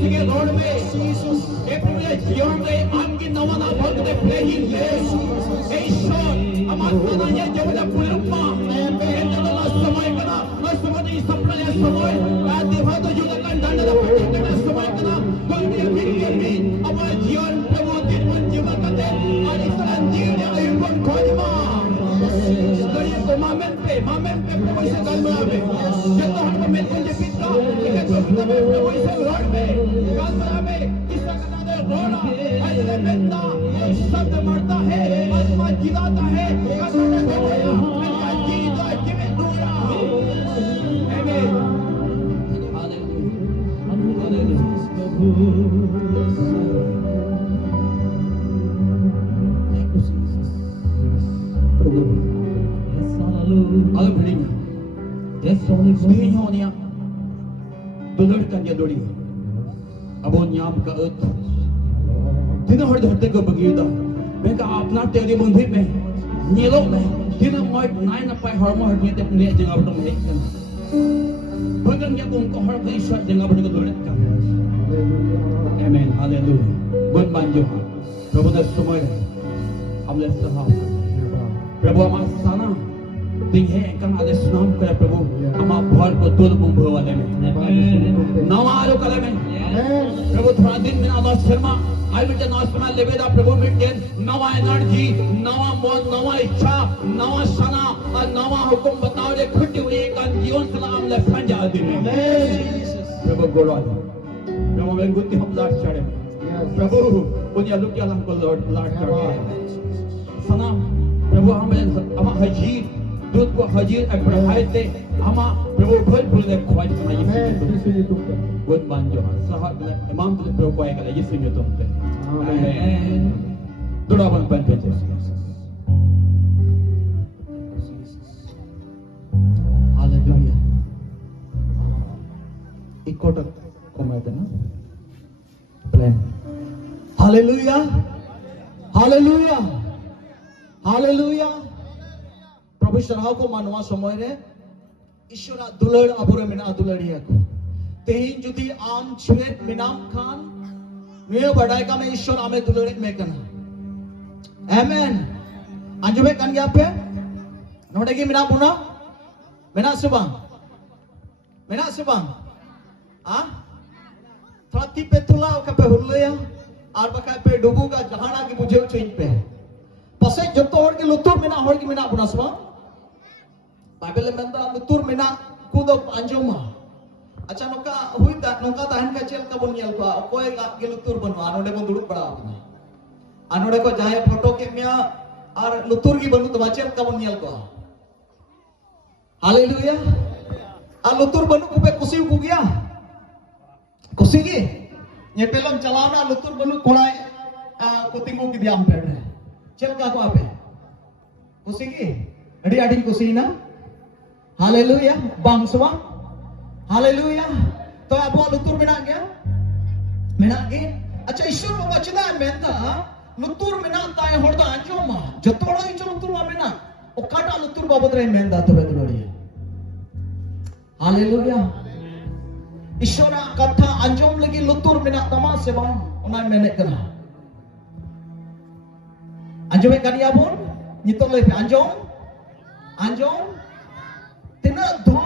sige Lord me Jesus e punya jion re amki nawana bhagde plehi Ishon amat mananya jawada pulumma endala samay kana nasmani sapraya samay adi bhado yudakan dandala patikana samay kana goldi bigirmi awa jion prabhu dinman jiwa kate ari saran jiwa ayun khojma Story ko mamen pe prabhu se kalmarabe jato hum mamen ko je pitra ke jota me prabhu se Lord me kalmarabe isa kana de rona aile benda शब्द मरता है आत्मा जिलाता है कसम से बोला मैं जीता जिमे दूरा आमीन hallelujah thank you Jesus Prabhu hallelujah बढ़िया यस सोनी सोनी होनिया दुलड़ कन्या दोड़ी अब वो न्याम का अर्थ Dina hor dharte ko bagida beka apna teri bundhi pe nyelo me dina moi nai na pai hor mo hor ni te ne jeng abdo me bagan ya kum ko hor kai shot jeng abdo ko dole ka amen hallelujah gon banjo prabhu da samay amle saha prabhu ama sana ding hai kan ade sunam kara prabhu ama bhar ko dol bum bhawale me nawaro kala me prabhu thora din mein Allah sharma I will not smell leveda prabhu midden nawa energy nawa mon nawa ichha nawa sana और nawa hukum बताओ रे खुटी हुई एक जीवन सलाम ले संजा दिन प्रभु गोड़ा प्रभु में गुत्ती हम लाट चढ़े प्रभु पुण्य लुक या हमको लाट चढ़े सना प्रभु हमें हजीर दूध को हजीर बढ़ाए थे हम प्रभु फल ले खोज बनाइए गुड बांजो सहाब इमाम प्रभु को आएगा ये सुनिए तुम पे Amen. Doa bang pen Hallelujah. Ikot komate na. Plan. Hallelujah. Hallelujah. Hallelujah. Prabhu sharha ko manwa samoy re Ishwara dulad abure mina duladiya ko. Tehin judi am chwet minam khan मैं बढ़ाए का मैं ईश्वर आमे दुलड़े में करना आमेन अंजु में कन गया पे नोटे की मिना पुना मिना सुबह आ थोड़ा ती पे तुला का पे हुल्ले या आर बका पे डुबू का जहाना की मुझे चेंज पे पसे जत्तो होड़ की लुतुर मिना पुना सुबह बाइबल में अंदर लुतुर मिना कूदो अंजु मा अच्छा नोका हुई ता नोका ताहन का चेल का बुनियल को कोई के लुतुर बनवा आनोडे को दुड़ुक पड़ा आपने आनोडे को जाए फोटो के मिया और लुतुर की बनू तो चेल का बुनियल को हालेलुया आ लुतुर बनू को पे कुसी को गया कुसी की ये पेलम चलाना लुतुर बनू कोड़ाए को तिंगू की दियाम पे चेल का को आपे कुसी की अड़ी अड़ी कुसी ना हालेलुया बांसवा हालेलुया तो अब वो लुतुर मिना गया अच्छा ईश्वर को बचना है मेंदा लुतुर मिना ताए होड़ दा अंजो मा जतोड़ा इचो लुतुर मा मिना ओकाटा लुतुर बाबत रे मेंदा तो बेदलोड़ी हालेलुया ईश्वर कथा अंजोम लगी लुतुर मिना तमा से बा ओना मेने कना अंजो में कनिया बोल नितो ले अंजोम तिना दो